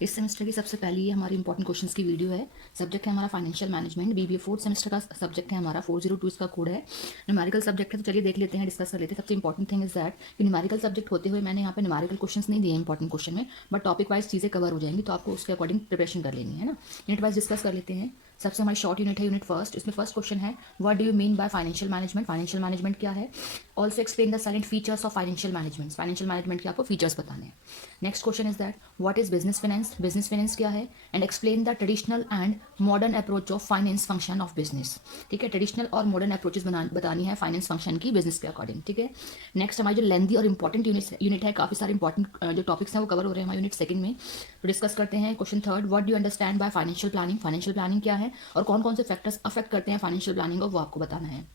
इस सेमेस्टर की सबसे पहली ये हमारी इंपॉर्टेंट क्वेश्चंस की वीडियो है। सब्जेक्ट है हमारा financial management, BBA fourth semester का सब्जेक्ट है हमारा, 402 इसका कोड है। न्यूमेरिकल सब्जेक्ट है, तो चलिए देख लेते हैं, डिस्कस कर लेते हैं। सबसे इंपॉर्टेंट थिंग इज दैट कि न्यूमेरिकल सब्जेक्ट होते हुए मैंने यहाँ पे न्यूमेरिकल क्वेश्चंस नहीं दिए इंपॉर्टेंट क्वेश्चन में, बट टॉपिक वाइज चीज़ें कवर हो जाएंगी, तो आपको उसके अकॉर्डिंग प्रिपरेशन कर लेनी है ना। यूनिट वाइज डिस्कस कर लेते हैं। सबसे हमारी शॉर्ट यूनिट है यूनिट फर्स्ट। इसमें फर्स्ट क्वेश्चन है, what do you mean by financial management. Financial management क्या है, also explain the salient features of financial management. Financial management के आपको फीचर्स बताने हैं। Next question is that what is business finance. Business finance क्या है, and explain the traditional and modern approach of finance function of business. ठीक है, traditional और modern approaches बतानी है फाइनेंस फंक्शन की बिजनेस के अकॉर्डिंग। ठीक है, नेक्स्ट हमारी जो लेंदी और इंपॉर्टेंट यूनिट है, काफी सारे इंपॉर्टेंट जो टॉपिक्स हैं वो कवर हो रहे हैं हमारे यूनिट सेकंड में, तो डिस्कस करते हैं। Question third, what do you understand by financial planning. Financial planning क्या है और कौन कौन से फैक्टर्स अफेक्ट करते हैं फाइनेंशियल प्लानिंग को, वो आपको बताना है।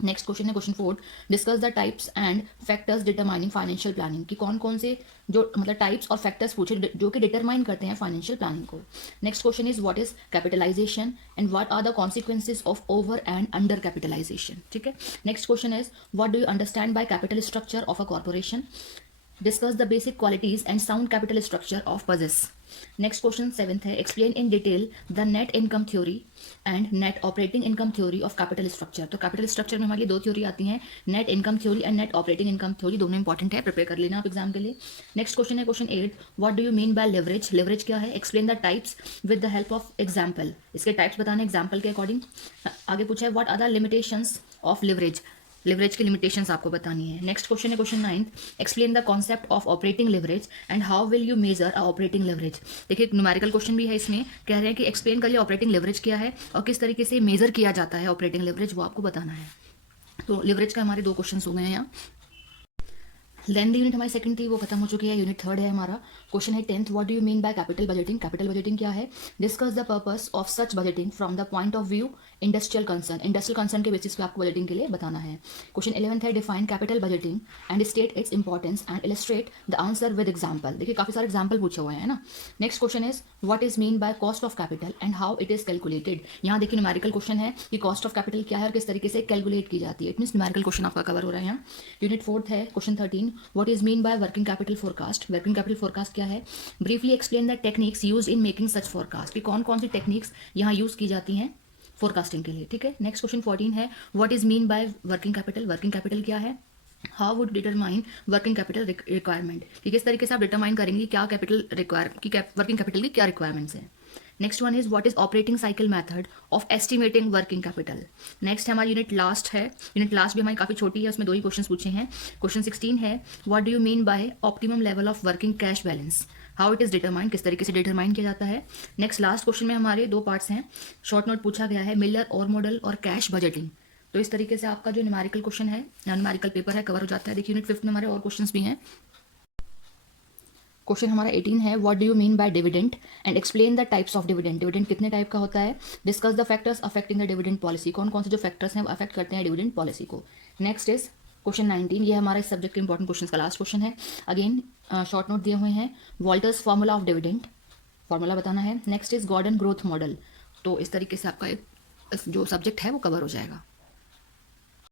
नेक्स्ट क्वेश्चन है question fourth, discuss the types and factors determining financial planning, कि कौन कौन से जो मतलब टाइप्स और फैक्टर्स पूछे जो कि डिटरमाइन करते हैं फाइनेंशियल प्लानिंग को। Next question is what is capitalization and what are the consequences of over and under capitalization. ठीक है, next question is what do you understand by capital structure of a corporation. Discuss the basic qualities and sound capital structure of possess. Next question, seventh है, explain in detail the net income theory and net operating income theory of capital structure. तो capital structure में हमारी दो theory आती हैं, net income theory and net operating income theory, दोनों important है, prepare कर लेना आप एग्जाम के लिए। नेक्स्ट क्वेश्चन है question 8, what do you mean by leverage. Leverage क्या है, explain the types with the help of example. इसके टाइप्स बताने एग्जाम्पल के अकॉर्डिंग। आगे पूछा है what are the limitations of leverage. Leverage की लिमिटेशंस आपको बतानी है। नेक्स्ट क्वेश्चन है question 9, explain the concept of operating leverage and how will you measure a operating leverage. देखिए न्यूमेरिकल क्वेश्चन भी है, इसमें कह रहे हैं कि एक्सप्लेन करिए ऑपरेटिंग लेवरेज क्या है और किस तरीके से मेजर किया जाता है ऑपरेटिंग लेवरेज, वो आपको बताना है। तो लेवरेज का हमारे दो क्वेश्चन हो गए हैं यहाँ। लेंथ यूनिट हमारी सेकंड थी, वो खत्म हो चुकी है। यूनिट थर्ड है हमारा। क्वेश्चन है 10th, what do you mean by capital budgeting. Capital budgeting क्या है, discuss the purpose of such budgeting from the point of view industrial concern. Industrial concern के बेसिस पे आपको बजटिंग के लिए बताना है। क्वेश्चन 11th है, define capital budgeting and state its importance and illustrate the answer with example. देखिए काफी सारे एग्जाम्पल पूछे हुए हैं ना। Next question is what is mean by cost of capital and how it is calculated. यहाँ देखिए न्यूमेरिकल क्वेश्चन है कि कॉस्ट ऑफ कैपिटल क्या है और किस तरीके से कैलकुलेट की जाती है। इट मीन्स न्यूमेरिकल क्वेश्चन आपका कवर हो रहा है यहाँ। यूनिट फोर्थ है question 13, what is mean by working capital forecast. Working capital forecast क्या है, briefly explain the techniques use in making such forecast, कि कौन कौन सी टेक्निक्स यहाँ यूज की जाती हैं फोरकास्टिंग के लिए। ठीक है, नेक्स्ट क्वेश्चन 14 है, what is mean by working capital. Working capital क्या है, how would determine working capital requirement, कि किस तरीके से आप डिटरमाइन करेंगे क्या कैपिटल रिक्वायर की वर्किंग कैपिटल की क्या रिक्वायरमेंट्स हैं। Next one is what is operating cycle method of estimating working capital. Next है हमारी यूनिट लास्ट है। यूनिट लास्ट भी हमारी काफी छोटी है, उसमें दो ही क्वेश्चन पूछे हैं। क्वेश्चन 16 है, what do you mean bye optimum level of working cash balance, how it is determine, किस तरीके से डिटरमाइन किया जाता है। नेक्स्ट लास्ट क्वेश्चन में हमारे दो पार्ट्स हैं। शॉर्ट नोट पूछा गया है, मिलर और मॉडल और कैश बजटिंग। तो इस तरीके से आपका जो न्यूमेरिकल क्वेश्चन है या न्यूमेरिकल पेपर है कवर हो जाता है। देखिए यूनिट 5 में हमारे और क्वेश्चंस भी हैं। क्वेश्चन हमारा 18 है, what do you mean bye dividend and explain the types of dividend. Dividend कितने टाइप का होता है, discuss the factors affecting the dividend policy, कौन कौन से जो फैक्टर्स हैं वो अफेक्ट करते हैं डिविडेंड पॉलिसी को। नेक्स्ट इज क्वेश्चन 19, ये हमारा इस सब्जेक्ट के इंपॉर्टेंट क्वेश्चन का लास्ट क्वेश्चन है। अगेन शॉर्ट नोट दिए हुए हैं, Walter's formula of dividend, formula बताना है। Next is Gordon growth model. तो इस तरीके से आपका जो सब्जेक्ट है वो कवर हो जाएगा।